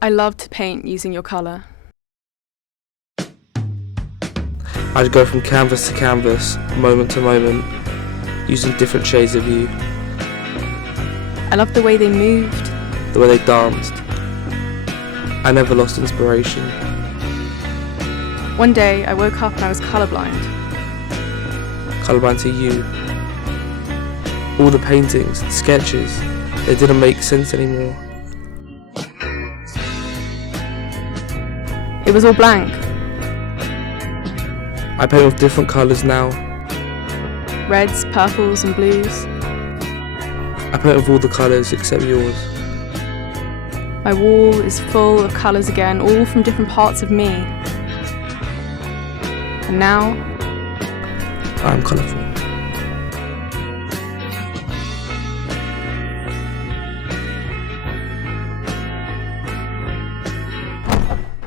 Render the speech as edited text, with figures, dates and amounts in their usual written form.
I love to paint using your colour. I'd go from canvas to canvas, moment to moment, using different shades of you, I love the way they moved. the way they danced. I never lost inspiration. One day I woke up and I was colourblind. Colourblind to you. All the paintings, sketches, they didn't make sense anymore. It was all blank. I paint with different colours now. Reds, purples and blues. I paint with all the colours except yours. My wall is full of colours again, all from different parts of me. And now I'm colourful.